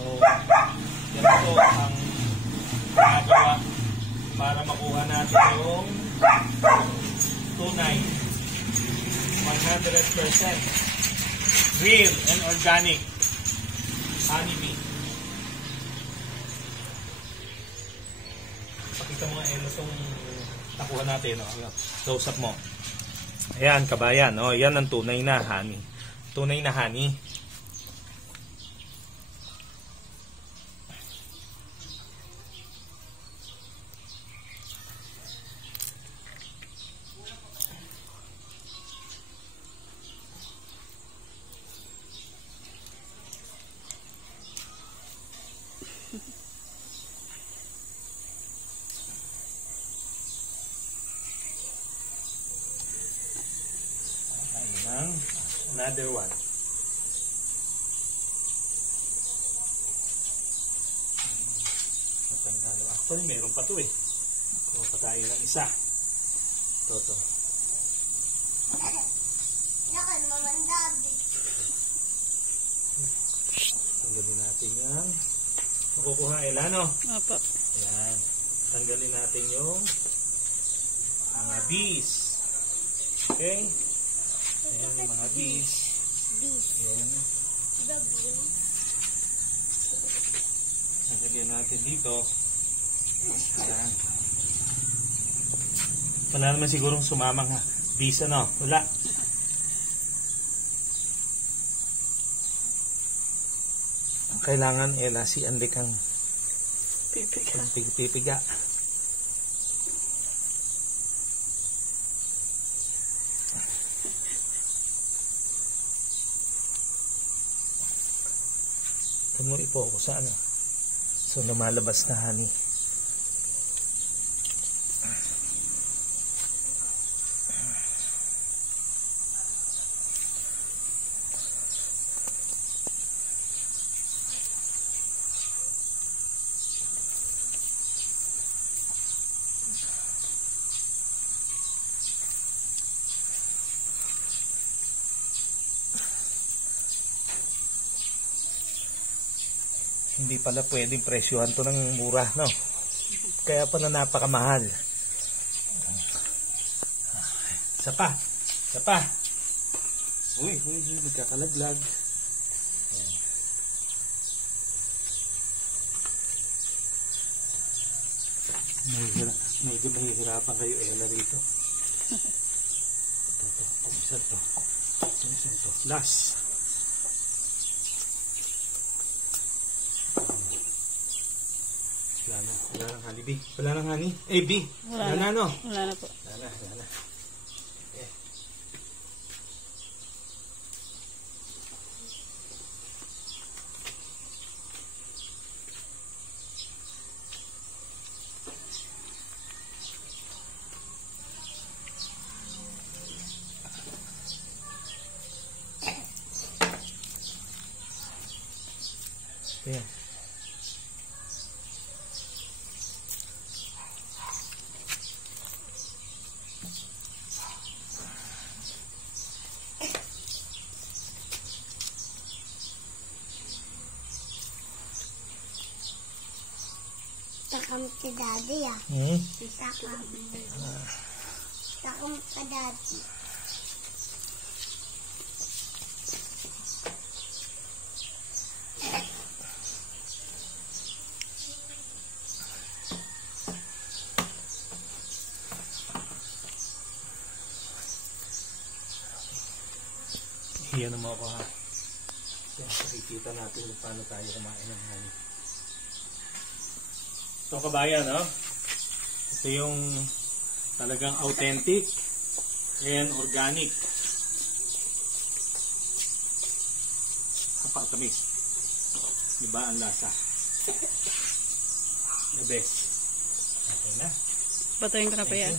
yan po ang ginagawa para makuha natin yung tunay 100% real and organic honeybee. Pakita mo nga yung nakuha natin. Close up mo. Ayan, kabayan. Yan ang tunay na honey. Tunay na honey. Another one. Actually, meron pa to eh. Kuha pa tayo ng isa. Ito. Yakan, mamandagi. Tanggalin natin yan. Makukuha Elano. Opo. Yan. Tanggalin natin yung mga bees. Okay? Ayan yung mga bees. Ayan. Nalagyan natin dito. Ayan. Wala naman sigurong sumamang bees ano. Wala. Ang kailangan si Andy kang pipiga. Mo i-focus sa ano. So lumalabas na honey. Hindi pala pwedeng presyohan to ng mura, no? Kaya pala napakamahal. Isa pa. Uy, nagkakalaglag. Ayan. Medyo mahihirapan kayo rito. Ito. Kumisan to. Last. Wala nang honey bee. Wala nang honey. Bee. Wala na, no? Wala na po. Wala na. Ayan. Takam ka daddy ah. Takam ka daddy. Iyan mo ako ha. Nakikita natin kung paano tayo kumain ng honey. So kabayan, no? Ito yung talagang authentic and organic. Kapag-tamis. Diba ang lasa? The best. Okay na. Patayin ko na pa yan.